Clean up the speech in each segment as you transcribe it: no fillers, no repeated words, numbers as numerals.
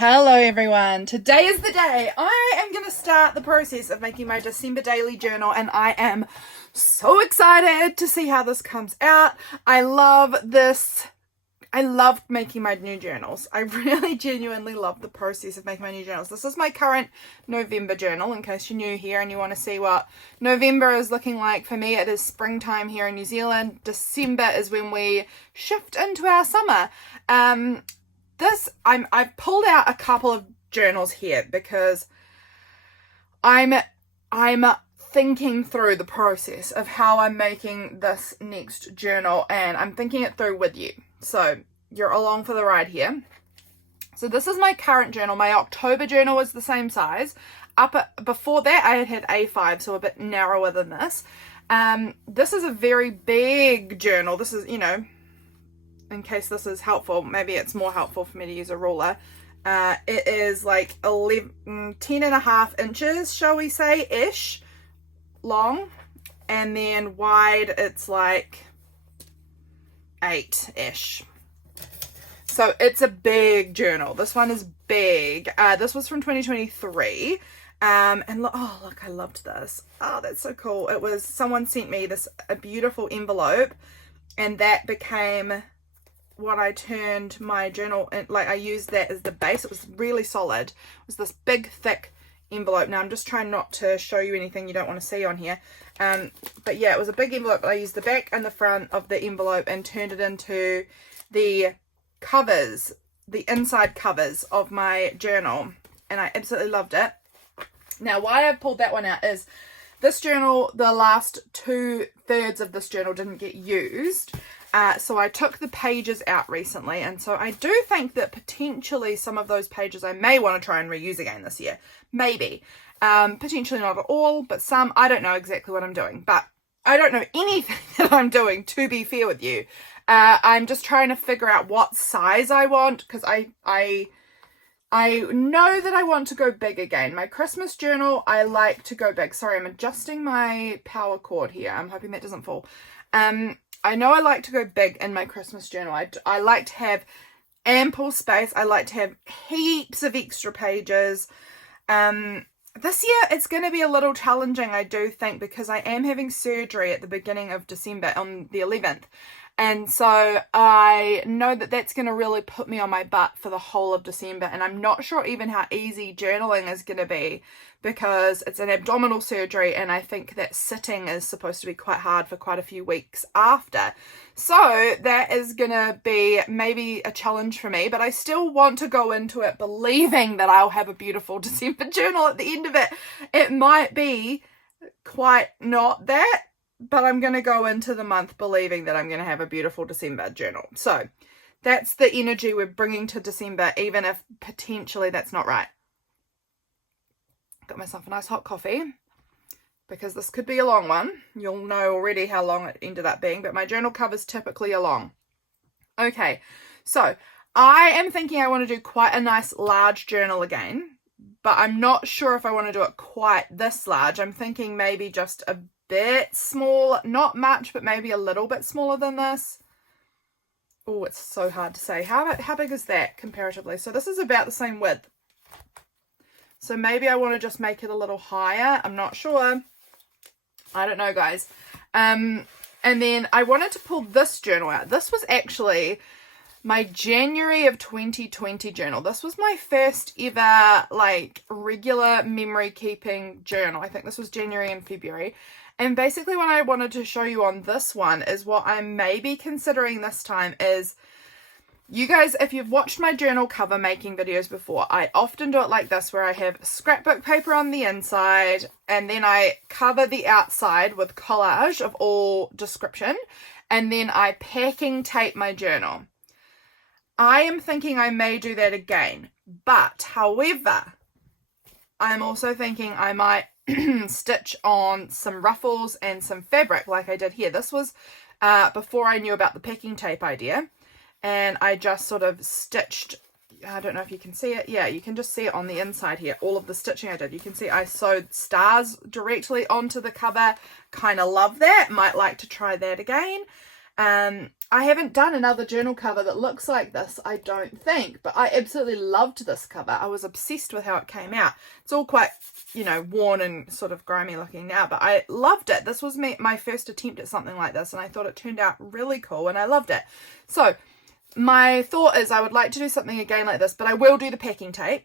Hello everyone, today is the day I am going to start the process of making my December daily journal, and I am so excited to see how this comes out. I love this. I love making my new journals. I really genuinely love the process of making my new journals. This is my current November journal, in case you're new here and you want to see what November is looking like. For me, it is springtime here in New Zealand. December is when we shift into our summer. I've pulled out a couple of journals here because I'm thinking through the process of how I'm making this next journal, and I'm thinking it through with you. So you're along for the ride here. So this is my current journal. My October journal was the same size. Before that, I had A5, so a bit narrower than this. This is a very big journal. This is, in case this is helpful, maybe it's more helpful for me to use a ruler. It is like 10 and a half inches, shall we say, ish, long, and then wide it's like 8-ish. So it's a big journal. This one is big. This was from 2023. And look, I loved this. Oh, that's so cool. It was, someone sent me a beautiful envelope, and that became what I turned my journal in. Like, I used that as the base. It was really solid. It was this big thick envelope. Now I'm just trying not to show you anything you don't want to see on here, but yeah, it was a big envelope. I used the back and the front of the envelope and turned it into the covers, the inside covers of my journal, and I absolutely loved it. Now why I've pulled that one out is this journal, the last 2/3 of this journal didn't get used. So I took the pages out recently, and so I do think that potentially some of those pages I may want to try and reuse again this year. Maybe. Potentially not at all, but some. I don't know exactly what I'm doing, but I don't know anything that I'm doing, to be fair with you. I'm just trying to figure out what size I want, because I know that I want to go big again. My Christmas journal, I like to go big. Sorry, I'm adjusting my power cord here. I'm hoping that doesn't fall. I know I like to go big in my Christmas journal. I like to have ample space. I like to have heaps of extra pages. This year it's going to be a little challenging, I do think, because I am having surgery at the beginning of December on the 11th. And so I know that that's going to really put me on my butt for the whole of December. And I'm not sure even how easy journaling is going to be, because it's an abdominal surgery, and I think that sitting is supposed to be quite hard for quite a few weeks after. So that is going to be maybe a challenge for me, but I still want to go into it believing that I'll have a beautiful December journal at the end of it. It might be quite not that, but I'm going to go into the month believing that I'm going to have a beautiful December journal. So that's the energy we're bringing to December, even if potentially that's not right. Got myself a nice hot coffee, because this could be a long one. You'll know already how long it ended up being, but my journal covers typically are long. Okay, so I am thinking I want to do quite a nice large journal again, but I'm not sure if I want to do it quite this large. I'm thinking maybe just a bit small, not much, but maybe a little bit smaller than this. Oh, it's so hard to say. How big is that comparatively? So this is about the same width. So maybe I want to just make it a little higher. I'm not sure. I don't know, guys. And then I wanted to pull this journal out. This was actually my January of 2020 journal. This was my first ever regular memory keeping journal. I think this was January and February. And basically what I wanted to show you on this one is what I'm maybe considering this time is, you guys, if you've watched my journal cover making videos before, I often do it like this, where I have scrapbook paper on the inside, and then I cover the outside with collage of all description, and then I packing tape my journal. I am thinking I may do that again, but however, I'm also thinking I might stitch on some ruffles and some fabric like I did here. This was before I knew about the packing tape idea, and I just sort of stitched, I don't know if you can see it. Yeah, you can just see it on the inside here, all of the stitching I did. You can see I sewed stars directly onto the cover. Kind of love that. Might like to try that again. I haven't done another journal cover that looks like this, I don't think, but I absolutely loved this cover. I was obsessed with how it came out. It's all quite, you know, worn and sort of grimy looking now, but I loved it. This was my first attempt at something like this, and I thought it turned out really cool, and I loved it. So my thought is I would like to do something again like this, but I will do the packing tape.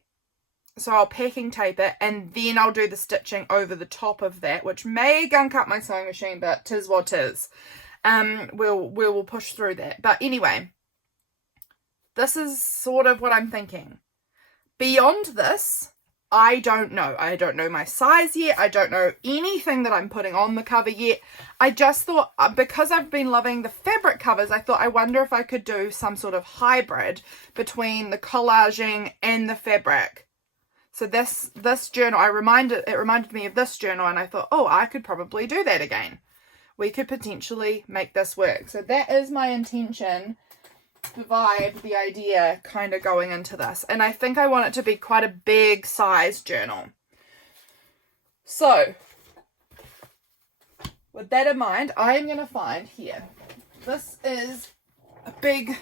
So I'll packing tape it, and then I'll do the stitching over the top of that, which may gunk up my sewing machine, but 'tis what 'tis. We'll push through that. But anyway, this is sort of what I'm thinking. Beyond this, I don't know. I don't know my size yet. I don't know anything that I'm putting on the cover yet. I just thought, because I've been loving the fabric covers, I thought I wonder if I could do some sort of hybrid between the collaging and the fabric. So this journal, it reminded me of this journal, and I thought, oh, I could probably do that again. We could potentially make this work. So that is my intention, the vibe, the idea kind of going into this. And I think I want it to be quite a big size journal. So with that in mind, I am going to find here. This is a big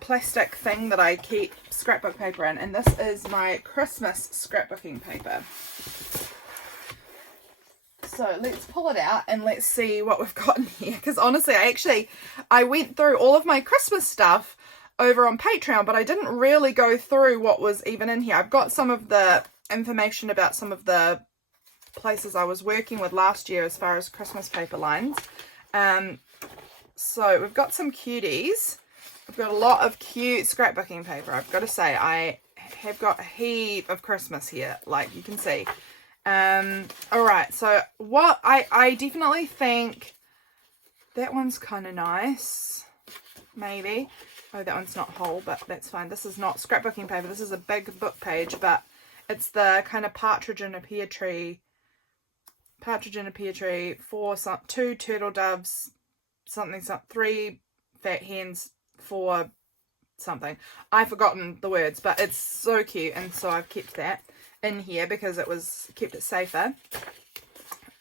plastic thing that I keep scrapbook paper in. And this is my Christmas scrapbooking paper. So let's pull it out and let's see what we've got in here. Because honestly, I went through all of my Christmas stuff over on Patreon, but I didn't really go through what was even in here. I've got some of the information about some of the places I was working with last year as far as Christmas paper lines. So we've got some cuties. I've got a lot of cute scrapbooking paper. I've got to say, I have got a heap of Christmas here, like you can see. All right, so what I definitely think that one's kind of nice, maybe. Oh, that one's not whole, but that's fine. This is not scrapbooking paper. This is a big book page, but it's the kind of partridge in a pear tree, two turtle doves, something, 3 fat hens, 4 something. I've forgotten the words, but it's so cute, and so I've kept that in here because it kept it safer.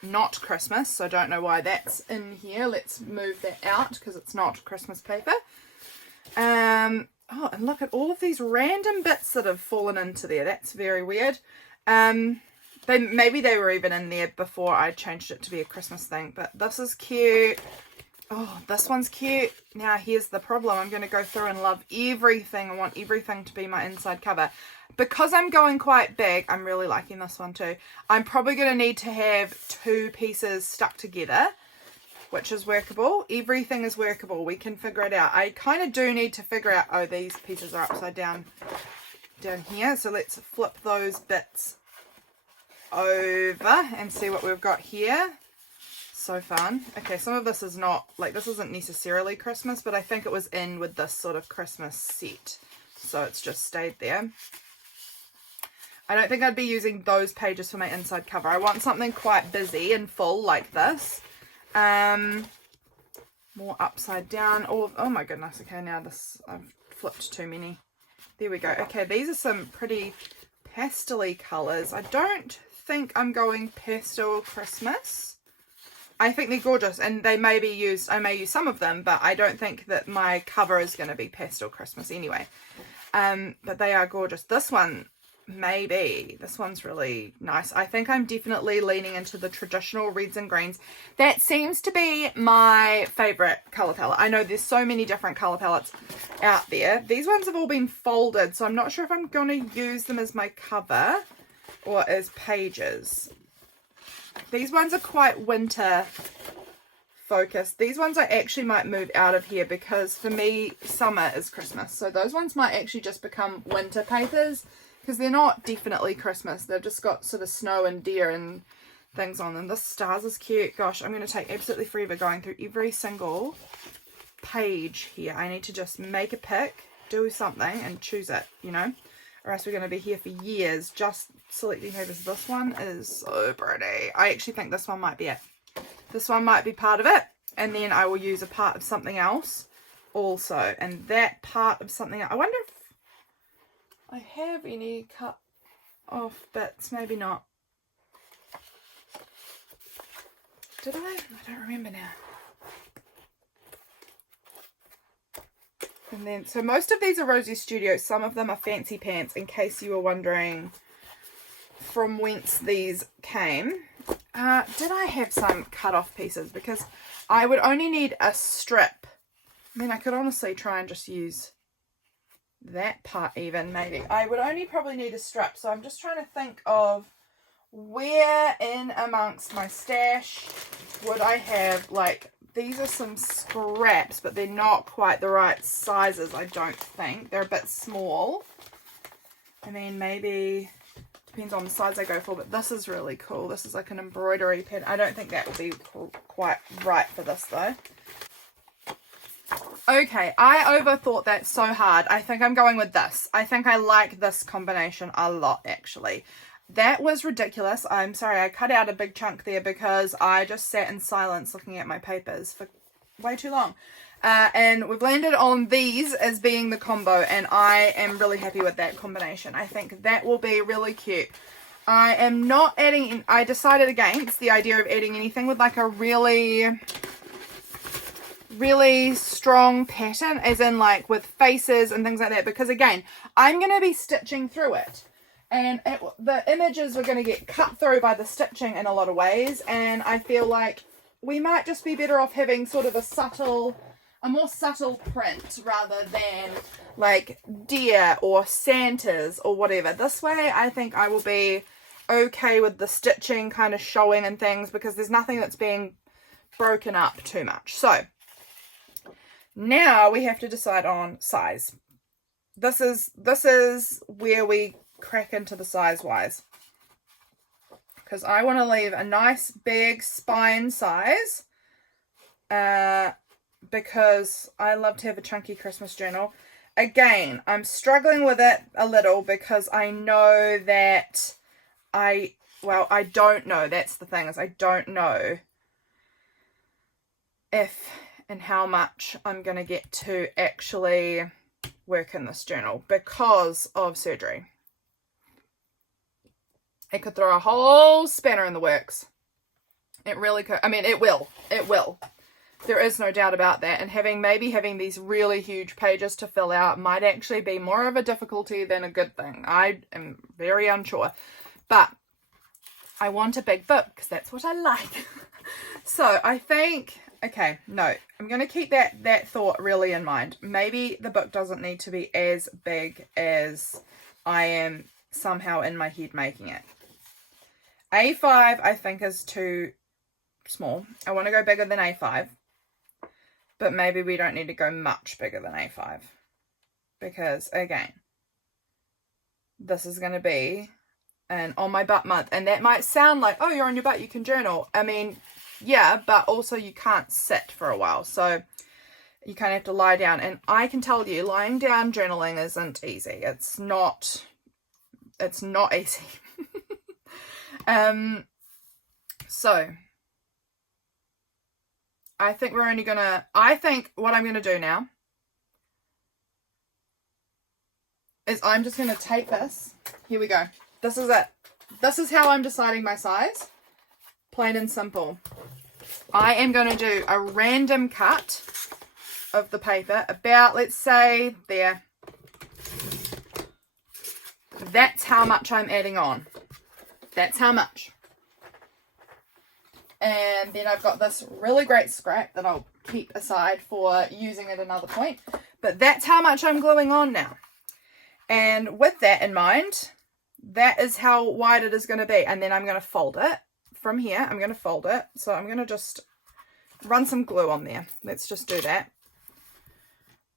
Not Christmas, so I don't know why that's in here. Let's move that out because it's not Christmas paper. Oh, and look at all of these random bits that have fallen into there. That's very weird. Maybe they were even in there before I changed it to be a Christmas thing, but this is cute. Oh, this one's cute. Now here's the problem. I'm going to go through and love everything. I want everything to be my inside cover. Because I'm going quite big, I'm really liking this one too. I'm probably going to need to have 2 pieces stuck together, which is workable. Everything is workable. We can figure it out. I kind of do need to figure out, oh, these pieces are upside down here. So let's flip those bits over and see what we've got here. So fun. Okay, some of this is not, like, this isn't necessarily Christmas, but I think it was in with this sort of Christmas set. So it's just stayed there. I don't think I'd be using those pages for my inside cover. I want something quite busy and full like this. More upside down. Oh my goodness. Okay, now I've flipped too many. There we go. Okay, these are some pretty pastel-y colours. I don't think I'm going pastel Christmas. I think they're gorgeous, and they may be used, I may use some of them, but I don't think that my cover is going to be pastel Christmas anyway. But they are gorgeous. This one, maybe. This one's really nice. I think I'm definitely leaning into the traditional reds and greens. That seems to be my favourite colour palette. I know there's so many different colour palettes out there. These ones have all been folded, so I'm not sure if I'm going to use them as my cover or as pages. These ones are quite winter focused. These ones I actually might move out of here because for me summer is Christmas. So those ones might actually just become winter papers because they're not definitely Christmas. They've just got sort of snow and deer and things on them. This stars is cute. Gosh, I'm going to take absolutely forever going through every single page here. I need to just make a pick, do something and choose it, you know, or else we're going to be here for years just selecting papers. This one is so pretty. I actually think this one might be it. This one might be part of it, and then I will use a part of something else also, and that part of something else. I wonder if I have any cut off bits. Maybe not. Did I? I don't remember now. And then, so most of these are Rosie Studio. Some of them are Fancy Pants, in case you were wondering from whence these came. Did I have some cut off pieces? Because I would only need a strip. I mean, I could honestly try and just use that part even, maybe. I would only probably need a strip. So I'm just trying to think of where in amongst my stash would I have, like, these are some scraps, but they're not quite the right sizes, I don't think. They're a bit small. I mean, maybe, depends on the size I go for, but this is really cool. This is like an embroidery pen. I don't think that will be quite right for this, though. Okay, I overthought that so hard. I think I'm going with this. I think I like this combination a lot, actually. That was ridiculous. I'm sorry, I cut out a big chunk there because I just sat in silence looking at my papers for way too long. And we've landed on these as being the combo, and I am really happy with that combination. I think that will be really cute. I am not adding, I decided against the idea of adding anything with like a really strong pattern, as in like with faces and things like that, because again, I'm going to be stitching through it. And the images are going to get cut through by the stitching in a lot of ways. And I feel like we might just be better off having sort of a more subtle print rather than like deer or Santas or whatever. This way, I think I will be okay with the stitching kind of showing and things, because there's nothing that's being broken up too much. So now we have to decide on size. This is where we crack into the size wise, because I want to leave a nice big spine size, because I love to have a chunky Christmas journal. Again, I'm struggling with it a little because I know that I don't know, that's the thing, is I don't know if and how much I'm going to get to actually work in this journal because of surgery. It could throw a whole spanner in the works. It really could. I mean, it will. It will. There is no doubt about that. And maybe having these really huge pages to fill out might actually be more of a difficulty than a good thing. I am very unsure. But I want a big book because that's what I like. So I think, okay, no, I'm going to keep that thought really in mind. Maybe the book doesn't need to be as big as I am somehow in my head making it. A5 I think is too small. I want to go bigger than A5, but maybe we don't need to go much bigger than A5, because again, this is going to be an on my butt month, and that might sound like, oh, you're on your butt, you can journal. I mean, yeah, but also you can't sit for a while, so you kind of have to lie down, and I can tell you, lying down journaling isn't easy. It's not easy. So I think what I'm gonna do now is I'm just gonna take this. Here we go. This is it. This is how I'm deciding my size. Plain and simple. I am going to do a random cut of the paper about, let's say, there. That's how much I'm adding on. That's how much. And then I've got this really great scrap that I'll keep aside for using at another point. But that's how much I'm gluing on now. And with that in mind, that is how wide it is going to be. And then I'm going to fold it. From here, I'm going to fold it. So I'm going to just run some glue on there. Let's just do that.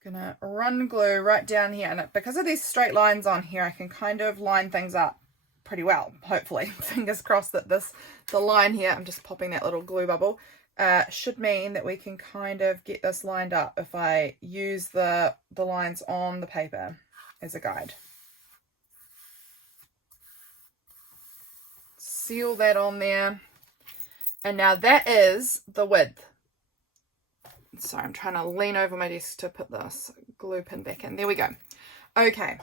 I'm going to run glue right down here. And because of these straight lines on here, I can kind of line things up pretty well, hopefully. Fingers crossed that the line here, I'm just popping that little glue bubble, should mean that we can kind of get this lined up if I use the lines on the paper as a guide. Seal that on there. And now that is the width. Sorry, I'm trying to lean over my desk to put this glue pin back in. There we go. Okay.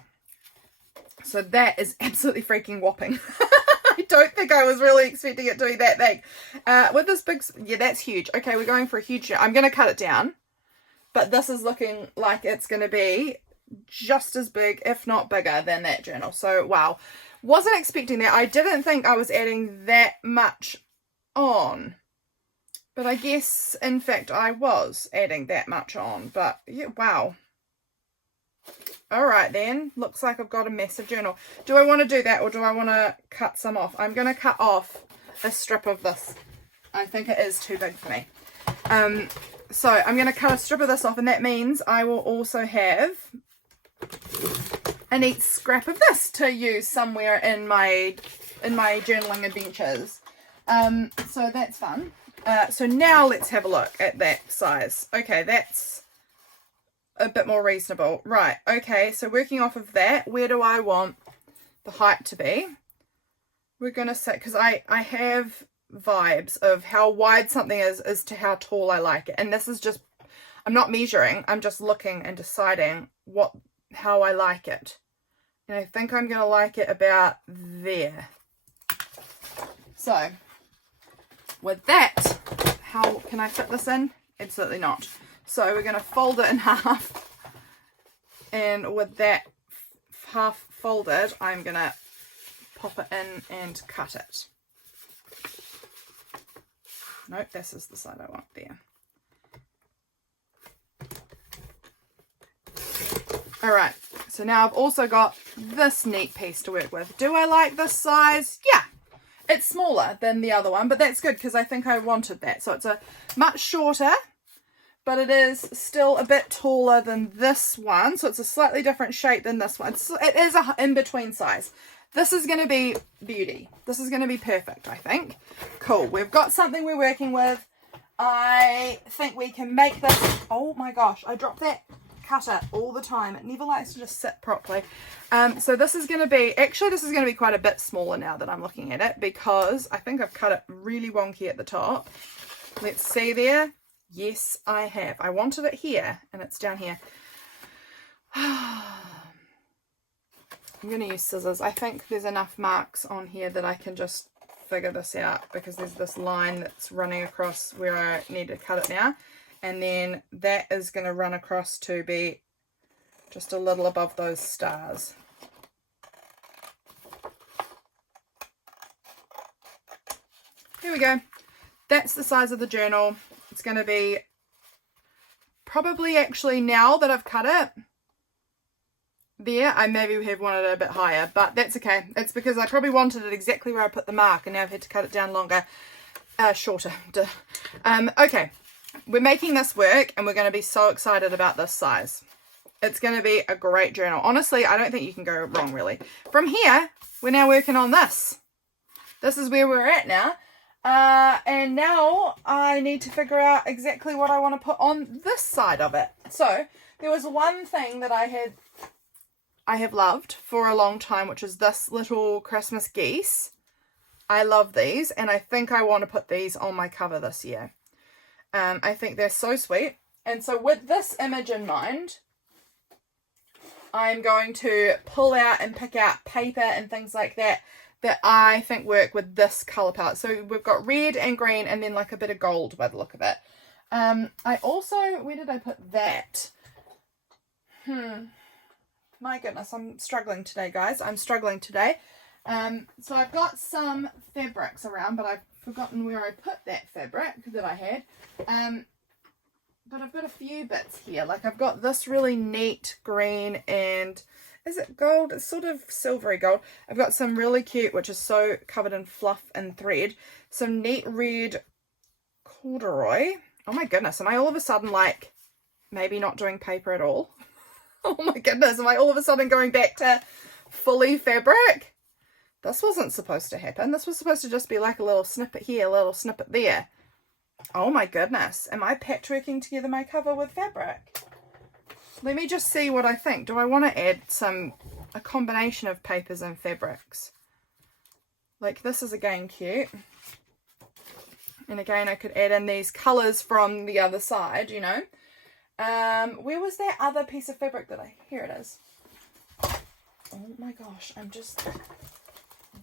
So that is absolutely freaking whopping. I don't think I was really expecting it to be that big. With this big, yeah, that's huge. Okay, we're going for a huge, I'm going to cut it down but this is looking like it's going to be just as big, if not bigger, than that journal. So wow, wasn't expecting that. I didn't think I was adding that much on, but I guess in fact I was adding that much on. But yeah, wow. All right then, looks like I've got a massive journal. Do I want to do that, or do I want to cut some off? I'm going to cut off a strip of this. I think it is too big for me. So I'm going to cut a strip of this off, and that means I will also have a neat scrap of this to use somewhere in my journaling adventures. So that's fun. So now let's have a look at that size. Okay, that's a bit more reasonable. Right, okay, so working off of that, where do I want the height to be? We're going to say, because I have vibes of how wide something is as to how tall I like it. And this is just, I'm not measuring, I'm just looking and deciding how I like it. And I think I'm going to like it about there. So, with that, how can I fit this in? Absolutely not. So we're going to fold it in half, and with that half folded, I'm going to pop it in and cut it. Nope, this is the side I want there. Alright, so now I've also got this neat piece to work with. Do I like this size? Yeah, it's smaller than the other one, but that's good because I think I wanted that. So it's a much shorter, but it is still a bit taller than this one. So it's a slightly different shape than this one. It is a in-between size. This is going to be beauty. This is going to be perfect, I think. Cool. We've got something we're working with. I think we can make this. Oh my gosh, I drop that cutter all the time. It never likes to just sit properly. So this is going to be, actually this is going to be quite a bit smaller now that I'm looking at it, because I think I've cut it really wonky at the top. Let's see there. Yes, I have. I wanted it here, and it's down here. I'm going to use scissors. I think there's enough marks on here that I can just figure this out, because there's this line that's running across where I need to cut it now. And then that is going to run across to be just a little above those stars. Here we go. That's the size of the journal. It's going to be probably, actually, now that I've cut it there, I maybe have wanted it a bit higher, but that's okay. It's because I probably wanted it exactly where I put the mark, and now I've had to cut it down longer, shorter. Okay, we're making this work, and we're going to be so excited about this size. It's going to be a great journal. Honestly, I don't think you can go wrong, really. From here, we're now working on this. This is where we're at now. And now I need to figure out exactly what I want to put on this side of it. So there was one thing that I have loved for a long time, which is this little Christmas geese. I love these, and I think I want to put these on my cover this year. I think they're so sweet. And so with this image in mind, I'm going to pull out and pick out paper and things like that I think work with this colour palette. So we've got red and green, and then like a bit of gold by the look of it. I also, where did I put that? My goodness, I'm struggling today, guys. I'm struggling today. So I've got some fabrics around, but I've forgotten where I put that fabric that I had. But I've got a few bits here. Like I've got this really neat green, and is it gold? It's sort of silvery gold. I've got some really cute, which is so covered in fluff and thread. Some neat red corduroy. Oh my goodness, am I all of a sudden like maybe not doing paper at all? Oh my goodness, am I all of a sudden going back to fully fabric? This wasn't supposed to happen. This was supposed to just be like a little snippet here, a little snippet there. Oh my goodness, am I patchworking together my cover with fabric? Let me just see what I think. Do I want to add a combination of papers and fabrics? Like this is again cute. And again, I could add in these colours from the other side, you know. Where was that other piece of fabric that here it is. Oh my gosh, I'm just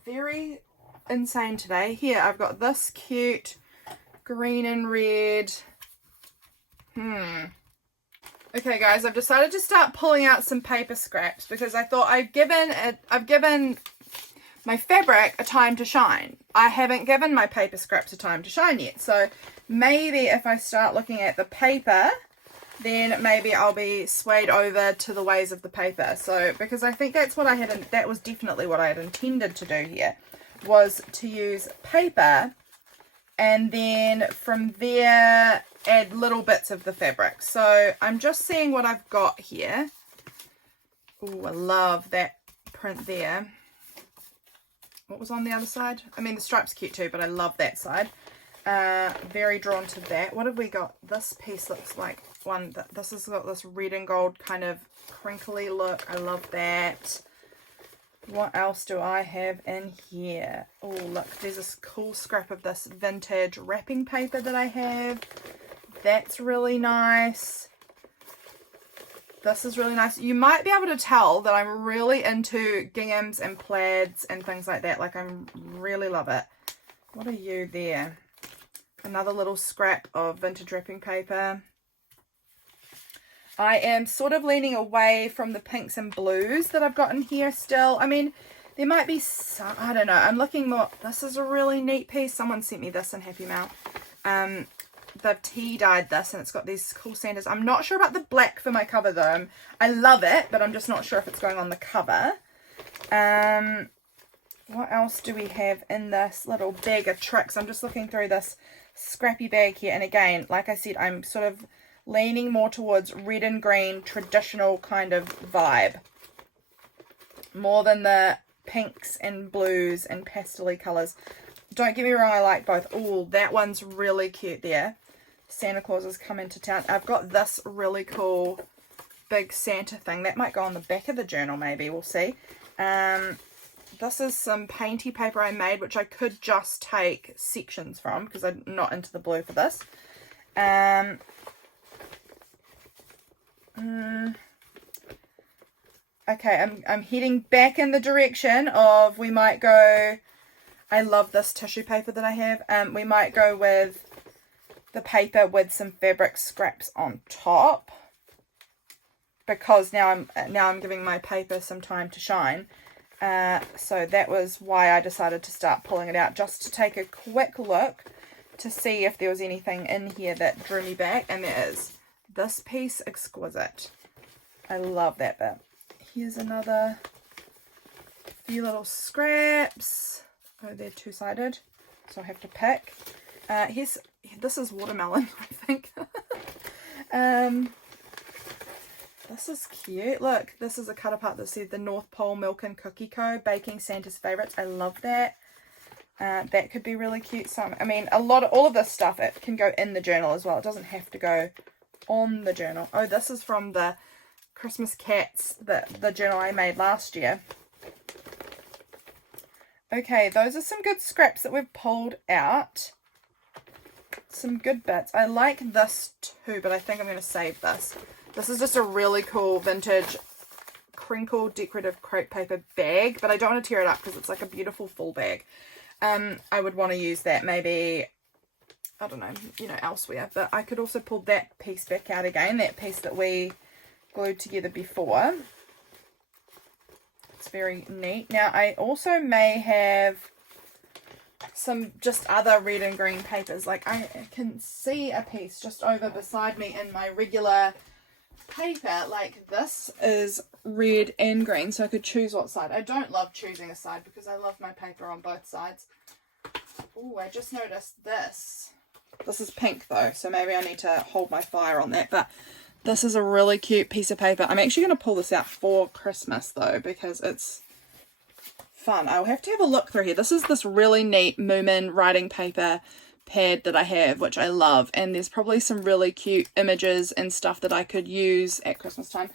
very insane today. Here, I've got this cute green and red. Okay guys, I've decided to start pulling out some paper scraps because I thought I've given my fabric a time to shine. I haven't given my paper scraps a time to shine yet. So maybe if I start looking at the paper, then maybe I'll be swayed over to the ways of the paper. So because I think that's what that was definitely what I had intended to do here, was to use paper and then from there add little bits of the fabric. So I'm just seeing what I've got here. Oh, I love that print there. What was on the other side? I mean, the stripe's cute too, but I love that side. Very drawn to that. What have we got? This piece looks like one that this has got this red and gold kind of crinkly look. I love that. What else do I have in here? Oh, look, there's this cool scrap of this vintage wrapping paper that I have. That's really nice. This is really nice. You might be able to tell that I'm really into ginghams and plaids and things like that. Like, I really love it. What are you there? Another little scrap of vintage wrapping paper. I am sort of leaning away from the pinks and blues that I've got in here still. I mean, there might be some, I don't know. I'm looking more. This is a really neat piece. Someone sent me this in Happy Mail. They've tea dyed this and it's got these cool centers. I'm not sure about the black for my cover though. I love it, but I'm just not sure if it's going on the cover. What else do we have in this little bag of tricks? I'm just looking through this scrappy bag here, and again, like I said, I'm sort of leaning more towards red and green traditional kind of vibe more than the pinks and blues and pastel-y colors. Don't get me wrong, I like both. Oh, that one's really cute there. Santa Claus has come into town. I've got this really cool big Santa thing that might go on the back of the journal, maybe, we'll see. This is some painty paper I made, which I could just take sections from because I'm not into the blue for this. Okay, I'm heading back in the direction of, we might go, I love this tissue paper that I have. We might go with the paper with some fabric scraps on top, because now I'm giving my paper some time to shine. So that was why I decided to start pulling it out, just to take a quick look to see if there was anything in here that drew me back, and there is. This piece, exquisite. I love that bit. Here's another few little scraps. Oh, they're two-sided, so I have to pick. This is watermelon, I think. This is cute. Look, this is a cut apart that said the North Pole Milk and Cookie Co. Baking Santa's Favorites. I love that. That could be really cute. So, I mean, all of this stuff, it can go in the journal as well. It doesn't have to go on the journal. Oh, this is from the Christmas Cats, the journal I made last year. Okay, those are some good scraps that we've pulled out. Some good bits. I like this too, but I think I'm going to save this. This is just a really cool vintage crinkle decorative crepe paper bag, but I don't want to tear it up because it's like a beautiful full bag. I would want to use that maybe, I don't know, elsewhere, but I could also pull that piece back out again, that piece that we glued together before. It's very neat. Now, I also may have some just other red and green papers. Like, I can see a piece just over beside me in my regular paper. Like, this is red and green, so I could choose what side. I don't love choosing a side because I love my paper on both sides. Oh, I just noticed this. This is pink though, so maybe I need to hold my fire on that. But this is a really cute piece of paper. I'm actually going to pull this out for Christmas though, because it's fun. I'll have to have a look through here. This is this really neat Moomin writing paper pad that I have, which I love, and there's probably some really cute images and stuff that I could use at Christmas time.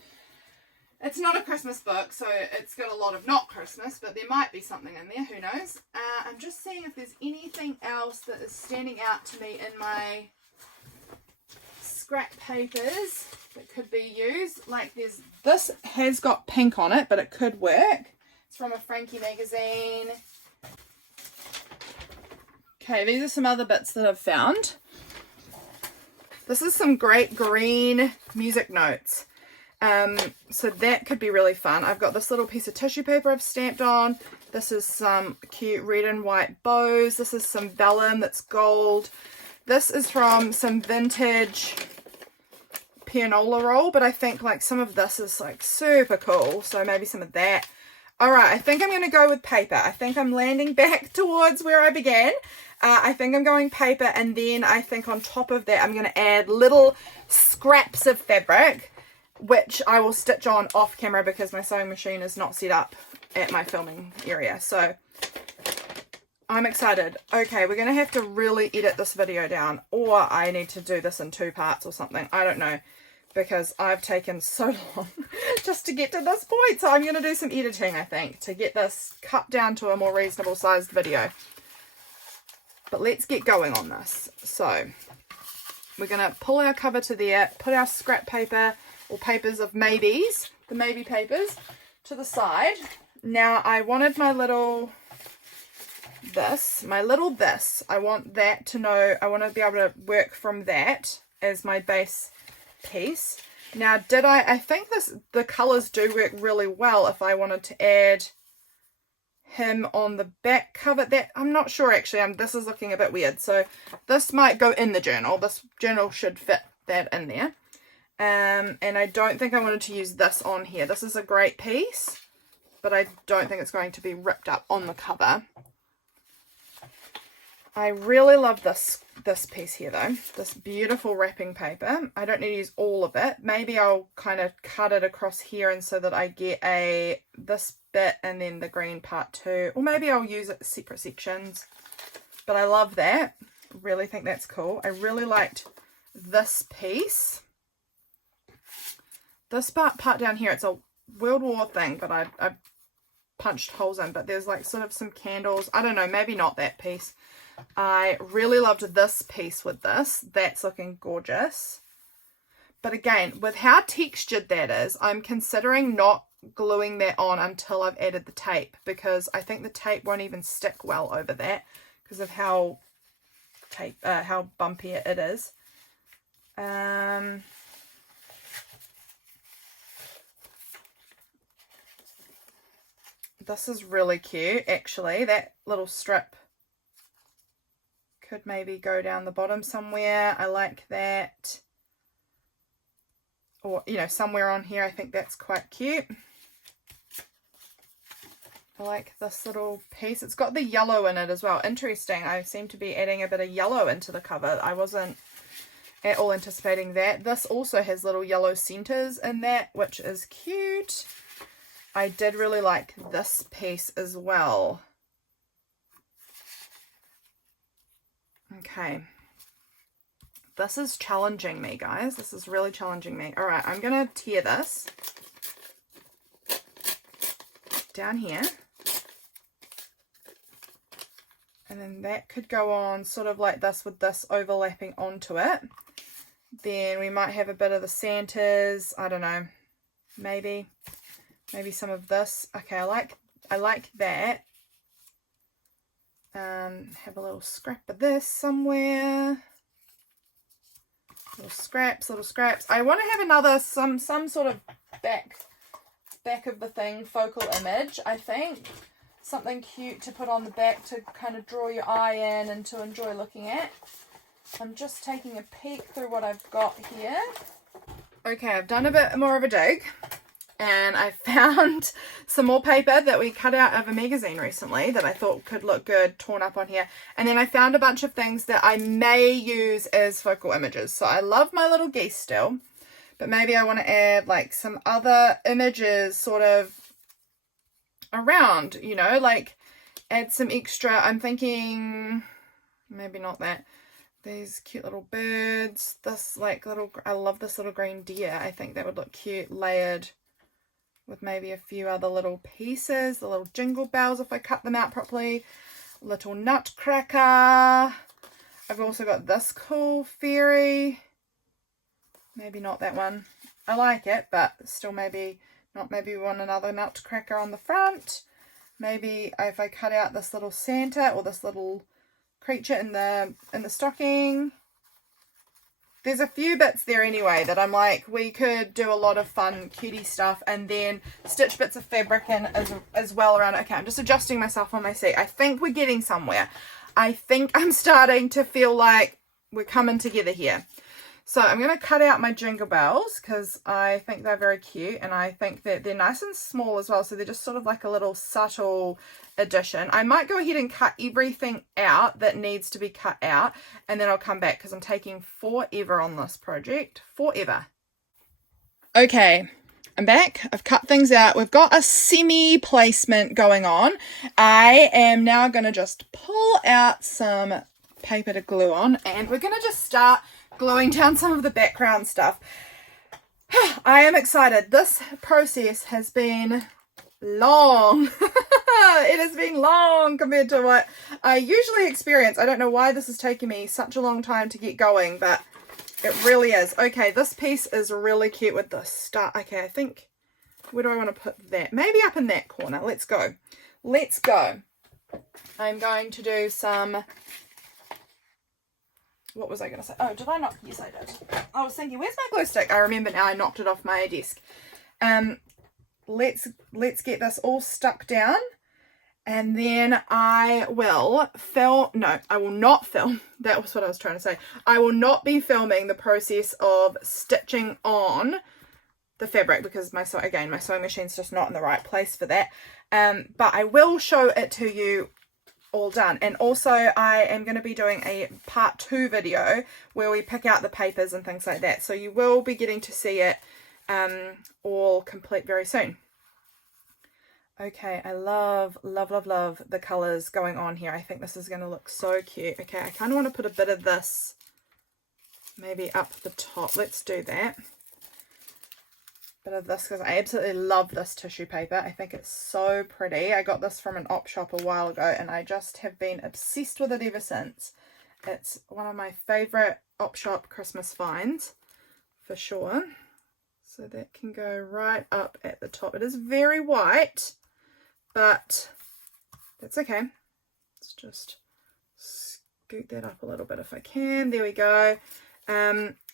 It's not a Christmas book, so it's got a lot of not Christmas, but there might be something in there, who knows. I'm just seeing if there's anything else that is standing out to me in my scrap papers that could be used. Like, this has got pink on it, but it could work. It's from a Frankie magazine. Okay, these are some other bits that I've found. This is some great green music notes. So that could be really fun. I've got this little piece of tissue paper I've stamped on. This is some cute red and white bows. This is some vellum that's gold. This is from some vintage pianola roll, but I think like some of this is like super cool. So maybe some of that. All right, I think I'm going to go with paper. I think I'm landing back towards where I began. I think I'm going paper, and then I think on top of that I'm going to add little scraps of fabric, which I will stitch on off camera because my sewing machine is not set up at my filming area. So I'm excited. Okay, we're going to have to really edit this video down, or I need to do this in 2 parts or something. I don't know, because I've taken so long just to get to this point. So I'm going to do some editing, I think, to get this cut down to a more reasonable sized video. But let's get going on this. So we're going to pull our cover to there, put our scrap paper or papers of maybes, the maybe papers, to the side. Now I wanted my little this. I want that to know, I want to be able to work from that as my base piece. Now I think the colors do work really well if I wanted to add him on the back cover. That I'm not sure actually. This is looking a bit weird, so this might go in the journal. This journal should fit that in there. And I don't think I wanted to use this on here. This is a great piece, but I don't think it's going to be ripped up on the cover. I really love this piece here though, this beautiful wrapping paper. I don't need to use all of it. Maybe I'll kind of cut it across here, and so that I get this bit and then the green part too. Or maybe I'll use it separate sections. But I love that. Really think that's cool. I really liked this piece. This part down here, it's a World War thing, but I punched holes in. But there's like sort of some candles. I don't know, maybe not that piece. I really loved this piece with this. That's looking gorgeous. But again, with how textured that is, I'm considering not gluing that on until I've added the tape, because I think the tape won't even stick well over that because of how bumpy it is. This is really cute actually. That little strip could maybe go down the bottom somewhere. I like that. Or, you know, somewhere on here. I think that's quite cute. I like this little piece. It's got the yellow in it as well. Interesting. I seem to be adding a bit of yellow into the cover. I wasn't at all anticipating that. This also has little yellow centers in that, which is cute. I did really like this piece as well. Okay, this is challenging me, guys. This is really challenging me. All right, I'm going to tear this down here. And then that could go on sort of like this with this overlapping onto it. Then we might have a bit of the Santas. I don't know. Maybe some of this. Okay, I like that. Have a little scrap of this somewhere. Little scraps. I want to have another some sort of back of the thing focal image. I think something cute to put on the back to kind of draw your eye in and to enjoy looking at. I'm just taking a peek through what I've got here. Okay, I've done a bit more of a dig. And I found some more paper that we cut out of a magazine recently that I thought could look good torn up on here. And then I found a bunch of things that I may use as focal images. So I love my little geese still, but maybe I want to add like some other images sort of around, you know, like add some extra. I'm thinking maybe not that. These cute little birds. This like little, I love this little green deer. I think that would look cute layered with maybe a few other little pieces, the little jingle bells if I cut them out properly, little nutcracker. I've also got this cool fairy, maybe not that one. I like it, but still maybe not. Maybe we want another nutcracker on the front. Maybe if I cut out this little Santa or this little creature in the stocking. there's a few bits there anyway that I'm like, we could do a lot of fun cutie stuff and then stitch bits of fabric in as well around it. Okay, I'm just adjusting myself on my seat. I think we're getting somewhere. I think I'm starting to feel like we're coming together here. So I'm going to cut out my jingle bells because I think they're very cute, and I think that they're nice and small as well. So they're just sort of like a little subtle addition. I might go ahead and cut everything out that needs to be cut out, and then I'll come back because I'm taking forever on this project. Forever. Okay, I'm back. I've cut things out. We've got a semi placement going on. I am now going to just pull out some paper to glue on, and we're going to just start gluing down some of the background stuff. I am excited. This process has been long. It has been long compared to what I usually experience. I don't know why this is taking me such a long time to get going, but it really is. Okay, this piece is really cute with the star. Okay, I think, where do I want to put that? Maybe up in that corner. Let's go. Let's go. I'm going to do some... What was I going to say? Oh, did I not? Yes, I did. I was thinking, where's my glue stick? I remember now, I knocked it off my desk. Let's get this all stuck down. And then I will film. No, I will not film. That was what I was trying to say. I will not be filming the process of stitching on the fabric because my sewing machine's just not in the right place for that. But I will show it to you all done. And also I am going to be doing a part 2 video where we pick out the papers and things like that, so you will be getting to see it all complete very soon. Okay, I love the colors going on here. I think this is going to look so cute. Okay, I kind of want to put a bit of this maybe up the top. Let's do that. Bit of this because I absolutely love this tissue paper. I think it's so pretty. I got this from an op shop a while ago and I just have been obsessed with it ever since. It's one of my favorite op shop Christmas finds for sure. So that can go right up at the top. It is very white, but that's okay. Let's just scoot that up a little bit if I can. There we go.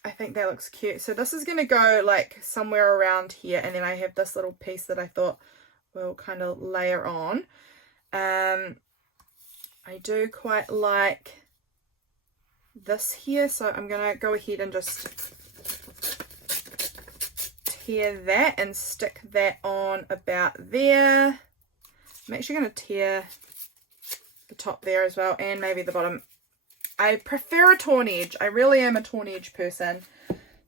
I think that looks cute. So this is going to go like somewhere around here, and then I have this little piece that I thought we'll kind of layer on. I do quite like this here, so I'm going to go ahead and just tear that and stick that on about there. I'm actually going to tear the top there as well, and maybe the bottom. I prefer a torn edge. I really am a torn edge person.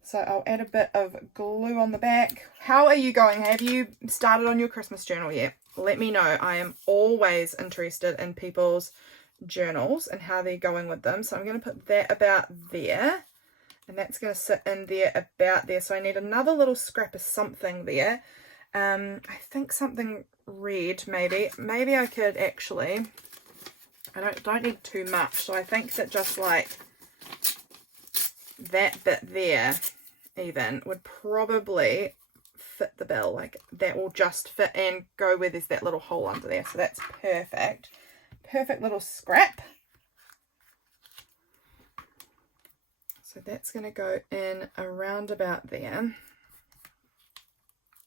So I'll add a bit of glue on the back. How are you going? Have you started on your Christmas journal yet? Let me know. I am always interested in people's journals and how they're going with them. So I'm going to put that about there. And that's going to sit in there about there. So I need another little scrap of something there. I think something red maybe. Maybe I could actually... I don't need too much, so I think that just like that bit there even would probably fit the bill. Like that will just fit and go where there's that little hole under there. So that's perfect. Perfect little scrap. So that's going to go in around about there.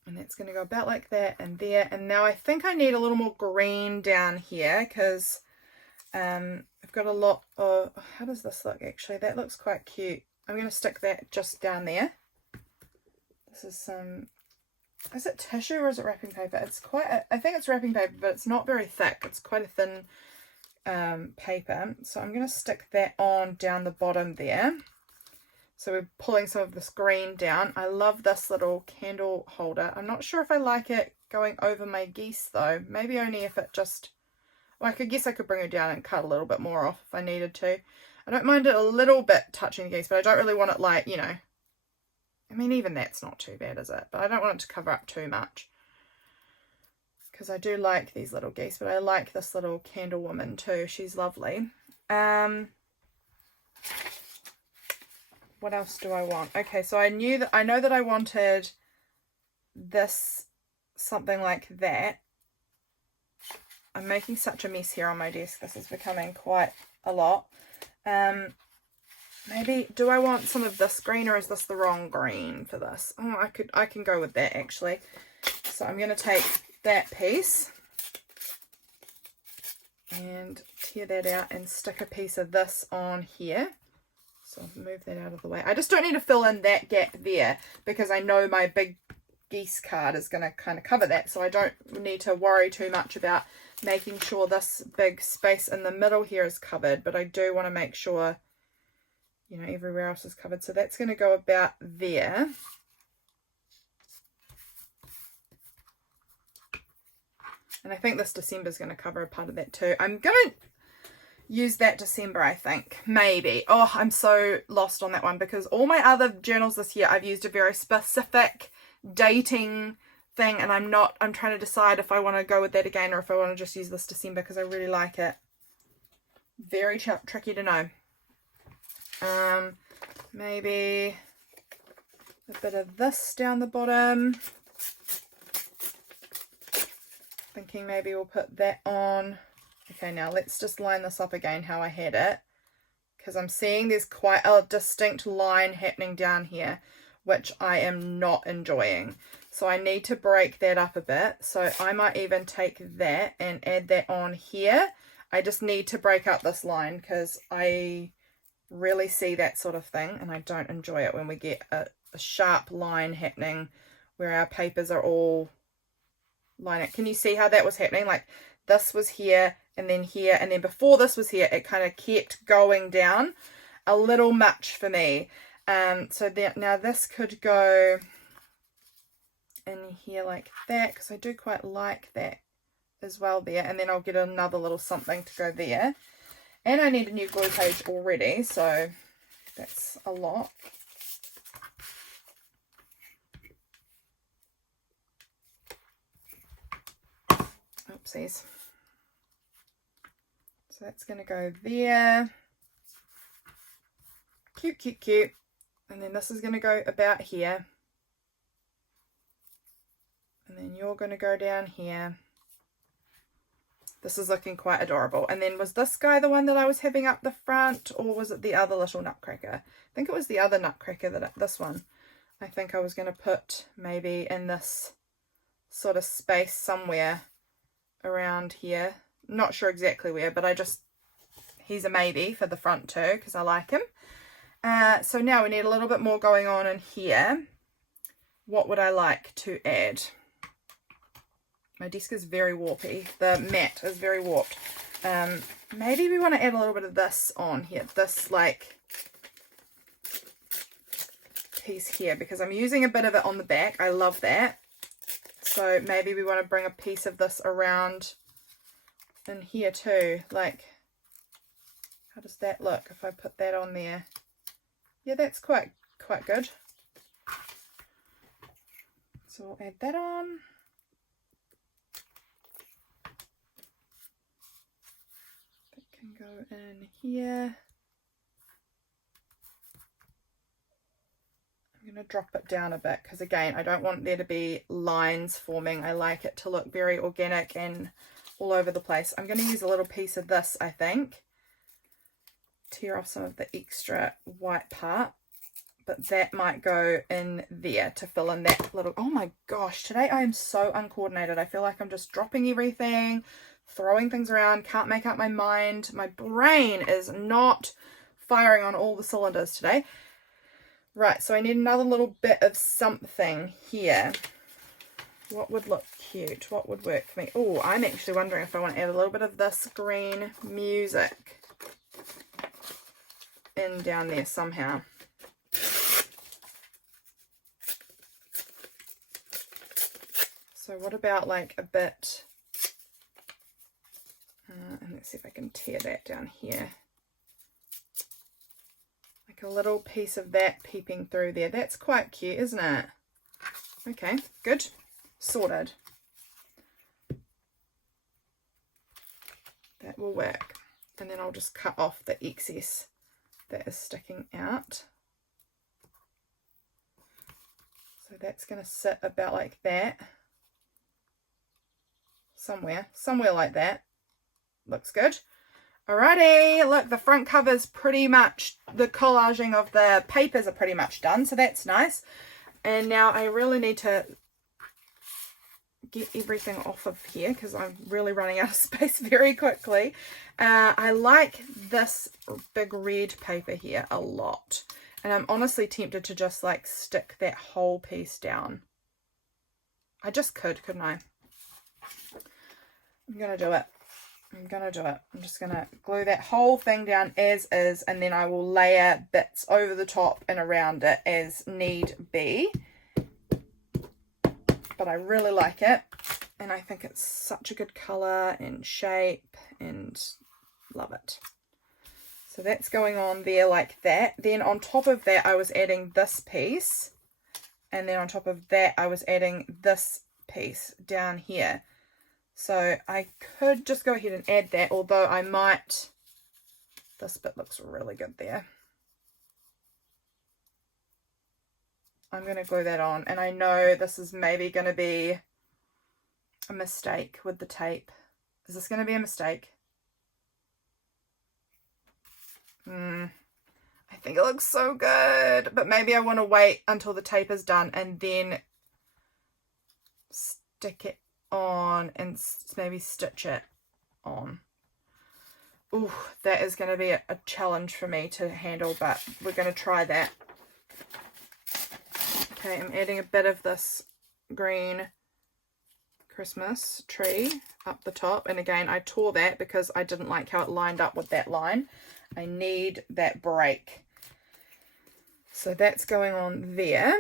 And that's going to go about like that and there. And now I think I need a little more green down here because... I've got a lot of, how does this look actually? That looks quite cute. I'm going to stick that just down there. This is some, is it tissue or is it wrapping paper? It's quite, I think it's wrapping paper, but it's not very thick. It's quite a thin paper. So I'm going to stick that on down the bottom there. So we're pulling some of this green down. I love this little candle holder. I'm not sure if I like it going over my geese though. Maybe only if it just... Well, I guess I could bring it down and cut a little bit more off if I needed to. I don't mind it a little bit touching the geese, but I don't really want it like, you know, I mean, even that's not too bad, is it? But I don't want it to cover up too much. Because I do like these little geese, but I like this little candle woman too. She's lovely. What else do I want? Okay, so I know that I wanted this, something like that. I'm making such a mess here on my desk. This is becoming quite a lot. maybe, do I want some of this green, or is this the wrong green for this? Oh, I can go with that actually. So I'm going to take that piece and tear that out and stick a piece of this on here. So move that out of the way. I just don't need to fill in that gap there because I know my big geese card is going to kind of cover that. So I don't need to worry too much about making sure this big space in the middle here is covered. But I do want to make sure, you know, everywhere else is covered. So that's going to go about there. And I think this December is going to cover a part of that too. I'm going to use that December, I think. Maybe. Oh, I'm so lost on that one because all my other journals this year, I've used a very specific dating thing. And I'm trying to decide if I want to go with that again or if I want to just use this December because I really like it. Very tricky to know. Maybe a bit of this down the bottom. Thinking maybe we'll put that on. Okay, now let's just line this up again how I had it, because I'm seeing there's quite a distinct line happening down here, which I am not enjoying. So I need to break that up a bit. So I might even take that and add that on here. I just need to break up this line because I really see that sort of thing and I don't enjoy it when we get a sharp line happening where our papers are all line it. Can you see how that was happening? Like this was here and then before this was here, it kind of kept going down a little much for me. So that now this could go in here like that because I do quite like that as well there, and then I'll get another little something to go there, and I need a new glue page already, so that's a lot. Oopsies. So that's going to go there. Cute, cute, cute. And then this is going to go about here. And then you're going to go down here. This is looking quite adorable. And then was this guy the one that I was having up the front, or was it the other little nutcracker? I think it was the other nutcracker, this one. I think I was going to put maybe in this sort of space somewhere around here. Not sure exactly where, but he's a maybe for the front too because I like him. So now we need a little bit more going on in here. What would I like to add? My desk is very warpy. The mat is very warped. Maybe we want to add a little bit of this on here. This like piece here because I'm using a bit of it on the back. I love that. So maybe we want to bring a piece of this around in here too. Like, how does that look if I put that on there? Yeah, that's quite good. So we'll add that on. That can go in here. I'm going to drop it down a bit because again, I don't want there to be lines forming. I like it to look very organic and all over the place. I'm going to use a little piece of this, I think. Tear off some of the extra white part, but that might go in there to fill in that little, oh my gosh, today I am so uncoordinated. I feel like I'm just dropping everything, throwing things around, can't make up my mind. My brain is not firing on all the cylinders today. Right, so I need another little bit of something here. What would look cute? What would work for me? Oh, I'm actually wondering if I want to add a little bit of this green music in down there somehow. So what about like a bit, and let's see if I can tear that down here. Like a little piece of that peeping through there. That's quite cute, isn't it? Okay, good. Sorted. That will work. And then I'll just cut off the excess that is sticking out. So that's going to sit about like that. Somewhere like that. Looks good. Alrighty, look, the front cover's pretty much, the collaging of the papers are pretty much done, so that's nice. And now I really need to get everything off of here because I'm really running out of space very quickly. I like this big red paper here a lot. And I'm honestly tempted to just like stick that whole piece down. I just couldn't I? I'm going to do it. I'm just going to glue that whole thing down as is, and then I will layer bits over the top and around it as need be. But I really like it, and I think it's such a good colour and shape, and love it. So that's going on there like that. Then on top of that I was adding this piece, and then on top of that I was adding this piece down here. So I could just go ahead and add that, although I might, this bit looks really good there. I'm going to glue that on, and I know this is maybe going to be a mistake with the tape. Is this going to be a mistake? I think it looks so good, but maybe I want to wait until the tape is done and then stick it on and maybe stitch it on. Ooh, that is going to be a challenge for me to handle, but we're going to try that. Okay, I'm adding a bit of this green Christmas tree up the top, and again I tore that because I didn't like how it lined up with that line. I need that break. So that's going on there.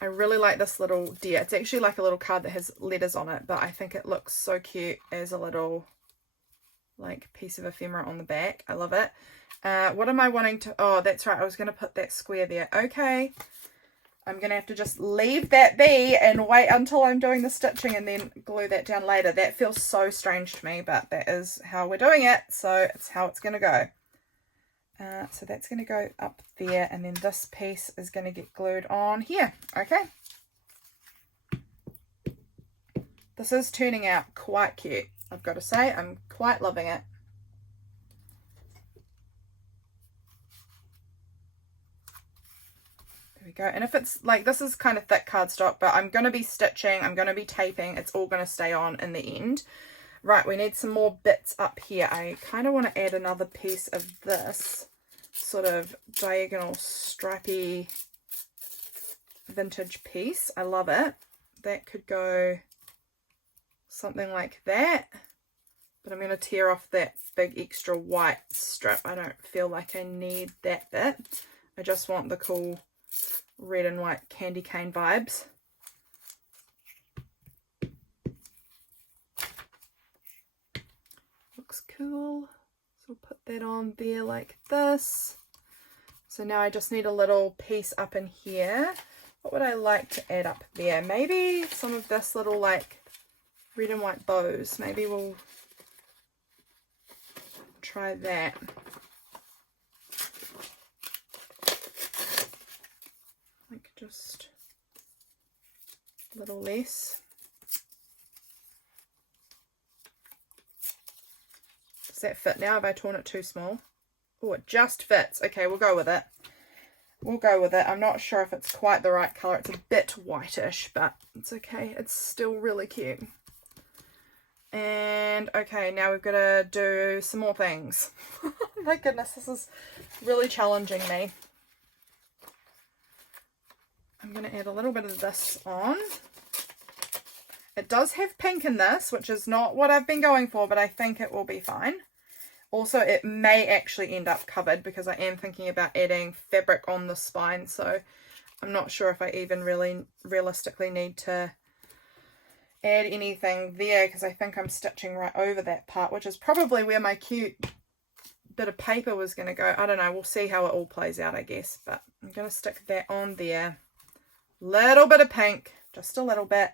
I really like this little deer. It's actually like a little card that has letters on it, but I think it looks so cute as a little like piece of ephemera on the back. I love it. What am I wanting to, oh, that's right, I was going to put that square there. Okay, I'm going to have to just leave that be and wait until I'm doing the stitching and then glue that down later. That feels so strange to me, but that is how we're doing it, so it's how it's going to go. So that's going to go up there, and then this piece is going to get glued on here. Okay. This is turning out quite cute, I've got to say. I'm quite loving it. There we go. And if it's like, this is kind of thick cardstock, but I'm going to be stitching, I'm going to be taping, it's all going to stay on in the end. Right, we need some more bits up here. I kind of want to add another piece of this sort of diagonal stripy vintage piece. I love it. That could go something like that, but I'm going to tear off that big extra white strip. I don't feel like I need that bit. I just want the cool red and white candy cane vibes. Looks cool. So we'll put that on there like this. So now I just need a little piece up in here. What would I like to add up there? Maybe some of this little like red and white bows. Maybe we'll try that. Like just a little less. Does that fit now? Have I torn it too small? Oh, it just fits. Okay, we'll go with it. We'll go with it. I'm not sure if it's quite the right colour. It's a bit whitish, but it's okay. It's still really cute. And okay, now we've got to do some more things. My goodness, this is really challenging me. I'm going to add a little bit of this on. It does have pink in this, which is not what I've been going for, but I think it will be fine. Also, it may actually end up covered because I am thinking about adding fabric on the spine, so I'm not sure if I even really realistically need to add anything there because I think I'm stitching right over that part, which is probably where my cute bit of paper was going to go. I don't know, we'll see how it all plays out, I guess, but I'm going to stick that on there. Little bit of pink, just a little bit.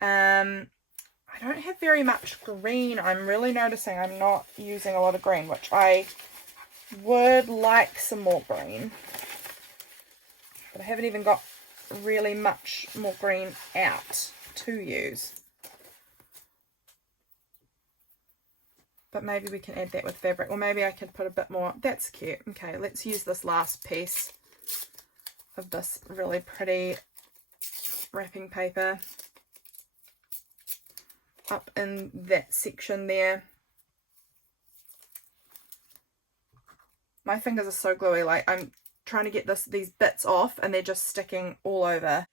I don't have very much green. I'm really noticing I'm not using a lot of green, which I would like some more green. But I haven't even got really much more green out to use. but maybe we can add that with fabric, or maybe I could put a bit more. That's cute. Okay, let's use this last piece of this really pretty wrapping paper up in that section there. My fingers are so gluey, like I'm trying to get these bits off and they're just sticking all over.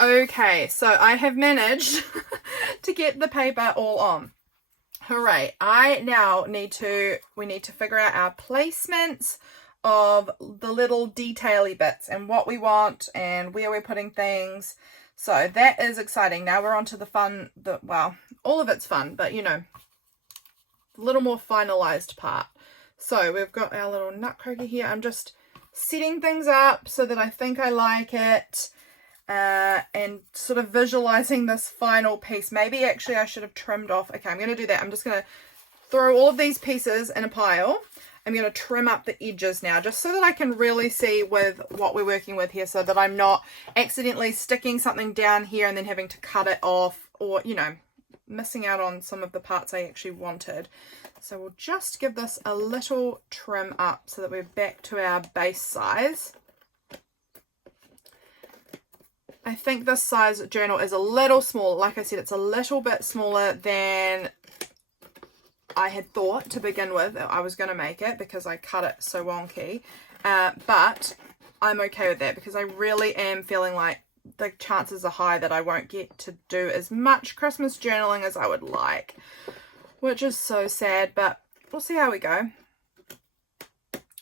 Okay, so I have managed to get the paper all on. Hooray. We need to figure out our placements of the little detaily bits and what we want and where we're putting things. So that is exciting. Now we're on to the fun, well, all of it's fun, but you know, a little more finalized part. So we've got our little nutcracker here. I'm just setting things up so that I think I like it. And sort of visualizing this final piece. Maybe actually I should have trimmed off. Okay, I'm going to do that. I'm just going to throw all of these pieces in a pile. I'm going to trim up the edges now, just so that I can really see with what we're working with here, so that I'm not accidentally sticking something down here and then having to cut it off, or, you know, missing out on some of the parts I actually wanted. So we'll just give this a little trim up so that we're back to our base size. I think this size journal is a little small. Like I said, it's a little bit smaller than I had thought to begin with. I was going to make it because I cut it so wonky. But I'm okay with that because I really am feeling like the chances are high that I won't get to do as much Christmas journaling as I would like, which is so sad, but we'll see how we go.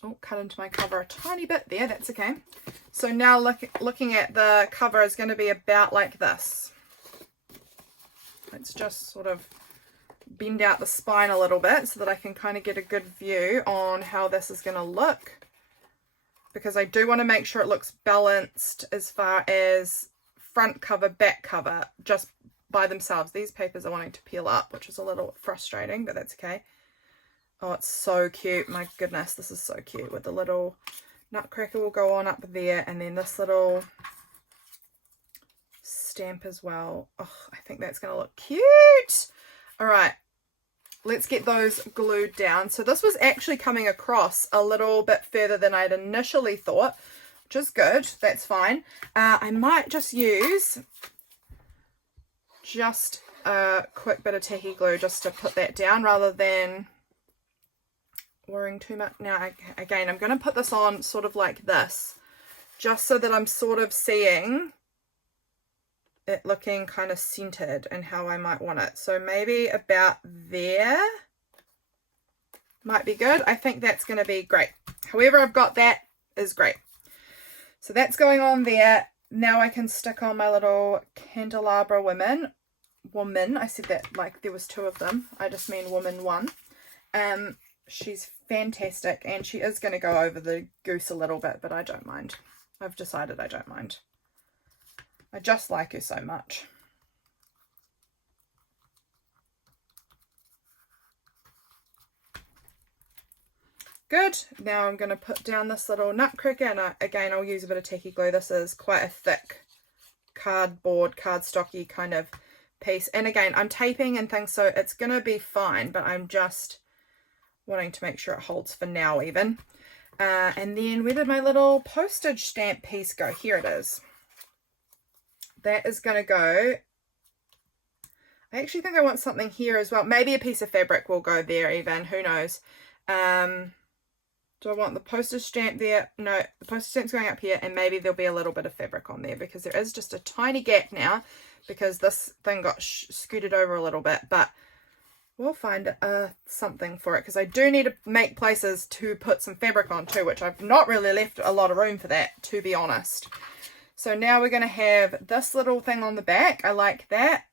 Oh, cut into my cover a tiny bit there. That's okay. So now looking at the cover is going to be about like this. Let's just sort of bend out the spine a little bit so that I can kind of get a good view on how this is going to look. Because I do want to make sure it looks balanced as far as front cover, back cover, just by themselves. These papers are wanting to peel up, which is a little frustrating, but that's okay. Oh, it's so cute. My goodness, this is so cute. With the little nutcracker will go on up there, and then this little stamp as well. Oh, I think that's going to look cute. All right, let's get those glued down. So this was actually coming across a little bit further than I'd initially thought, which is good. That's fine. I might just use just a quick bit of tacky glue just to put that down rather than worrying too much. Now again, I'm going to put this on sort of like this, just so that I'm sort of seeing it looking kind of centered and how I might want it. So maybe about there might be good. I think that's going to be great. However I've got that is great. So that's going on there. Now I can stick on my little candelabra woman. I said that like there was two of them. I just mean woman one. She's fantastic, and she is going to go over the goose a little bit, but I don't mind. I've decided I don't mind. I just like her so much. Good. Now I'm going to put down this little nutcracker, and again I'll use a bit of tacky glue. This is quite a thick cardstocky kind of piece, and again I'm taping and things, so it's going to be fine, but I'm just wanting to make sure it holds for now even. And then where did my little postage stamp piece go? Here it is. That is going to go. I actually think I want something here as well. Maybe a piece of fabric will go there even. Who knows? Do I want the postage stamp there? No, the postage stamp's going up here, and maybe there'll be a little bit of fabric on there because there is just a tiny gap now because this thing got scooted over a little bit, but we'll find something for it because I do need to make places to put some fabric on too, which I've not really left a lot of room for that, to be honest. So now we're going to have this little thing on the back. I like that.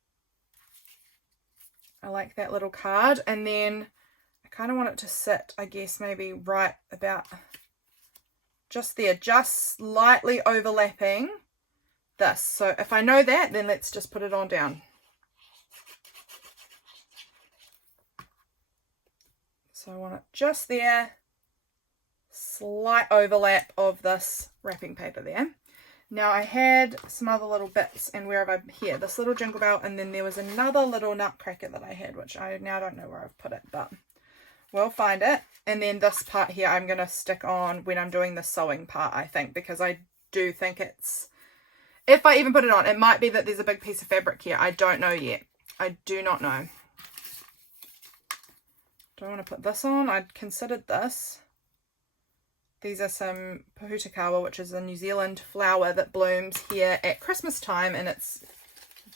I like that little card, and then I kind of want it to sit, I guess, maybe right about just there, just slightly overlapping this. So if I know that, then let's just put it on down. So I want it just there, slight overlap of this wrapping paper there. Now I had some other little bits, and where have I, here, this little jingle bell, and then there was another little nutcracker that I had, which I now don't know where I've put it, but we'll find it. And then this part here I'm going to stick on when I'm doing the sewing part, I think, because I do think it's, if I even put it on, it might be that there's a big piece of fabric here. I don't know yet. I do not know. Do I want to put this on? I'd considered this. These are some Pahutakawa, which is a New Zealand flower that blooms here at Christmas time, and it's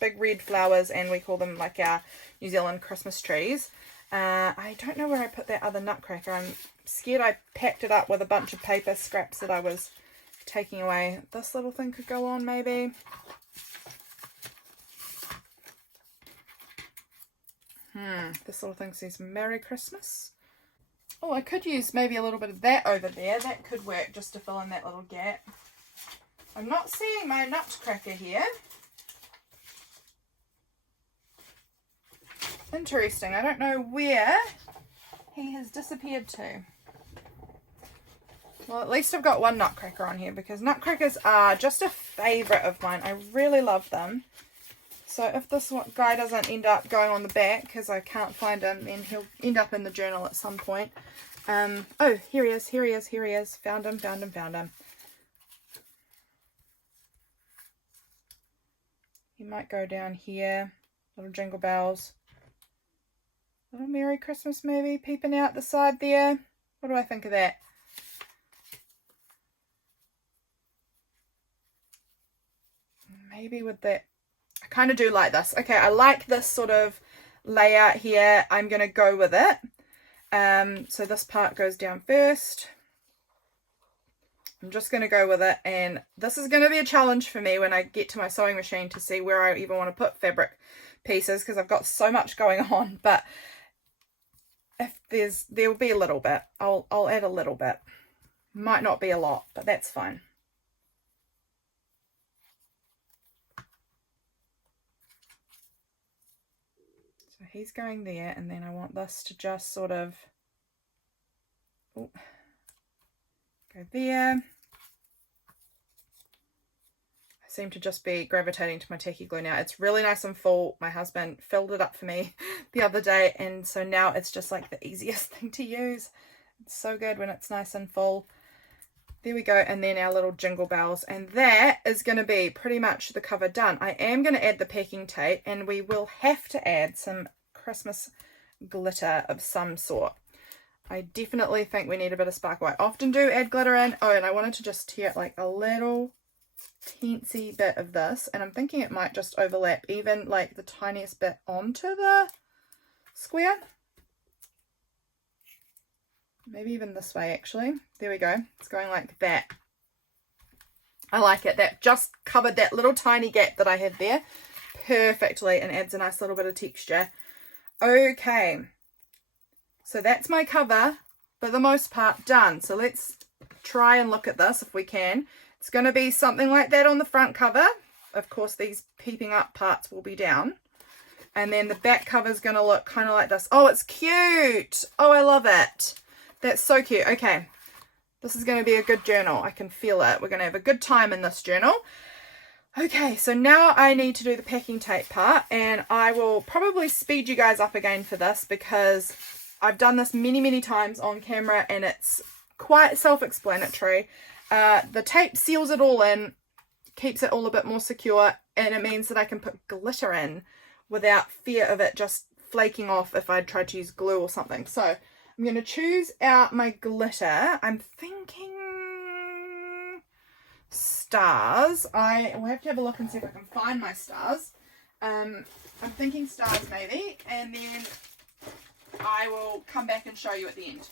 big red flowers, and we call them like our New Zealand Christmas trees. I don't know where I put that other nutcracker. I'm scared I packed it up with a bunch of paper scraps that I was taking away. This little thing could go on maybe. This little thing says Merry Christmas. Oh, I could use maybe a little bit of that over there. That could work just to fill in that little gap. I'm not seeing my nutcracker here. Interesting. I don't know where he has disappeared to. Well, at least I've got one nutcracker on here because nutcrackers are just a favourite of mine. I really love them. So if this guy doesn't end up going on the back because I can't find him, then he'll end up in the journal at some point. Oh, here he is, here he is, here he is. Found him, found him, found him. He might go down here. Little jingle bells. Little Merry Christmas maybe peeping out the side there. What do I think of that? Maybe with that. I kind of do like this. Okay, I like this sort of layout here. I'm going to go with it. So this part goes down first. I'm just going to go with it, and this is going to be a challenge for me when I get to my sewing machine to see where I even want to put fabric pieces because I've got so much going on. But if there will be a little bit. I'll add a little bit. Might not be a lot, but that's fine. So he's going there, and then I want this to just sort of go there. I seem to just be gravitating to my tacky glue now. It's really nice and full. My husband filled it up for me the other day, and so now it's just like the easiest thing to use. It's so good when it's nice and full. There we go, and then our little jingle bells, and that is going to be pretty much the cover done. I am going to add the packing tape, and we will have to add some Christmas glitter of some sort. I definitely think we need a bit of sparkle. I often do add glitter in. Oh, and I wanted to just tear like a little teensy bit of this, and I'm thinking it might just overlap even like the tiniest bit onto the square. Maybe even this way actually. There we go. It's going like that. I like it. That just covered that little tiny gap that I had there perfectly and adds a nice little bit of texture. Okay. So that's my cover for the most part done. So let's try and look at this if we can. It's going to be something like that on the front cover. Of course, these peeping up parts will be down. And then the back cover is going to look kind of like this. Oh, it's cute. Oh, I love it. That's so cute. Okay. This is going to be a good journal. I can feel it. We're going to have a good time in this journal. Okay, so now I need to do the packing tape part, and I will probably speed you guys up again for this because I've done this many times on camera and it's quite self-explanatory. The tape seals it all in, keeps it all a bit more secure, and it means that I can put glitter in without fear of it just flaking off if I tried to use glue or something. So I'm going to choose out my glitter. I'm thinking stars. I will have to have a look and see if I can find my stars. I'm thinking stars maybe, and then I will come back and show you at the end.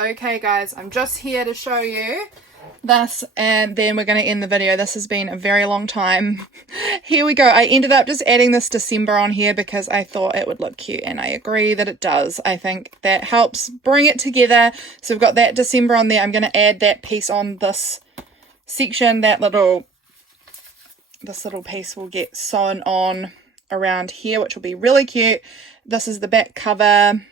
Okay guys, I'm just here to show you this and then we're going to end the video. This has been a very long time. Here we go. I ended up just adding this December on here because I thought it would look cute, and I agree that it does. I think that helps bring it together. So we've got that December on there. I'm going to add that piece on this section. This little piece will get sewn on around here, which will be really cute. This is the back cover.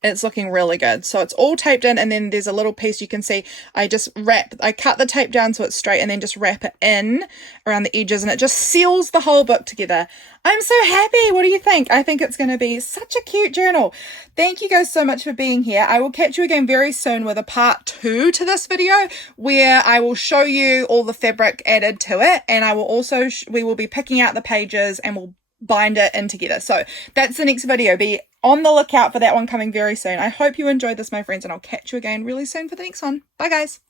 It's looking really good. So it's all taped in, and then there's a little piece you can see. I cut the tape down so it's straight and then just wrap it in around the edges, and it just seals the whole book together. I'm so happy. What do you think? I think it's going to be such a cute journal. Thank you guys so much for being here. I will catch you again very soon with a part 2 to this video where I will show you all the fabric added to it, and I will also, we will be picking out the pages and we'll bind it in together. So that's the next video. Be on the lookout for that one coming very soon. I hope you enjoyed this, my friends, and I'll catch you again really soon for the next one. Bye guys.